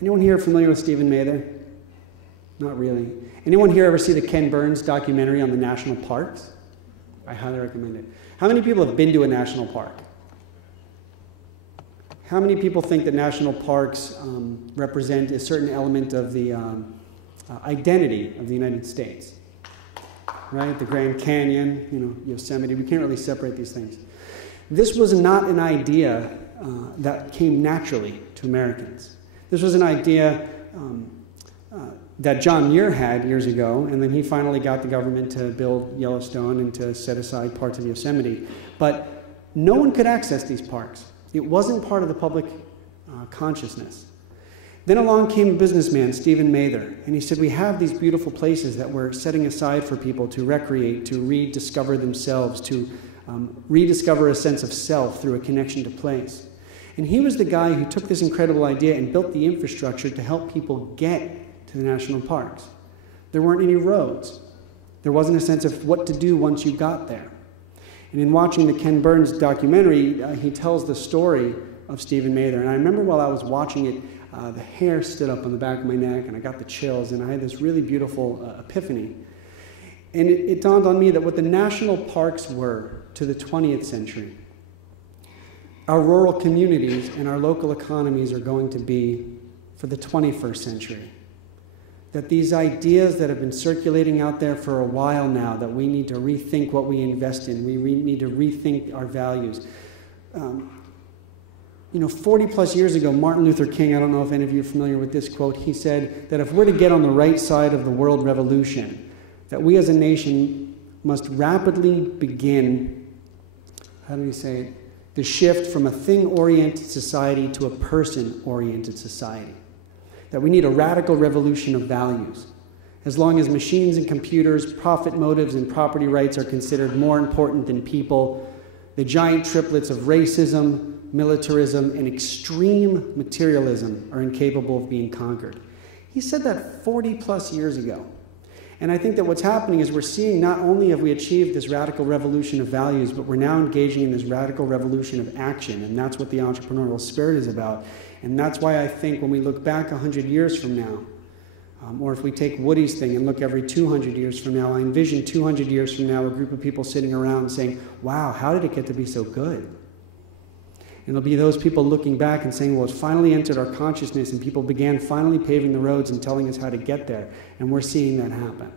Anyone here familiar with Stephen Mather? Not really. Anyone here ever see the Ken Burns documentary on the national parks? I highly recommend it. How many people have been to a national park? How many people think that national parks represent a certain element of the identity of the United States? Right? The Grand Canyon, you know, Yosemite. We can't really separate these things. This was not an idea that came naturally to Americans. This was an idea that John Muir had years ago, and then he finally got the government to build Yellowstone and to set aside parts of Yosemite. But no one could access these parks. It wasn't part of the public consciousness. Then along came a businessman, Stephen Mather, and he said, we have these beautiful places that we're setting aside for people to recreate, to rediscover themselves, to rediscover a sense of self through a connection to place. And he was the guy who took this incredible idea and built the infrastructure to help people get to the national parks. There weren't any roads. There wasn't a sense of what to do once you got there. And in watching the Ken Burns documentary, he tells the story of Stephen Mather. And I remember while I was watching it, the hair stood up on the back of my neck, and I got the chills, and I had this really beautiful epiphany. And it dawned on me that what the national parks were to the 20th century, our rural communities and our local economies are going to be for the 21st century. That these ideas that have been circulating out there for a while now, that we need to rethink what we invest in, we need to rethink our values. 40 plus years ago, Martin Luther King, I don't know if any of you are familiar with this quote, he said that if we're to get on the right side of the world revolution, that we as a nation must rapidly begin, how do we say it, the shift from a thing-oriented society to a person-oriented society. That we need a radical revolution of values. As long as machines and computers, profit motives, and property rights are considered more important than people, the giant triplets of racism, militarism, and extreme materialism are incapable of being conquered. He said that 40 plus years ago. And I think that what's happening is we're seeing not only have we achieved this radical revolution of values, but we're now engaging in this radical revolution of action, and that's what the entrepreneurial spirit is about. And that's why I think when we look back 100 years from now, or if we take Woody's thing and look every 200 years from now, I envision 200 years from now a group of people sitting around saying, wow, how did it get to be so good? And it'll be those people looking back and saying, well, it finally entered our consciousness and people began finally paving the roads and telling us how to get there. And we're seeing that happen.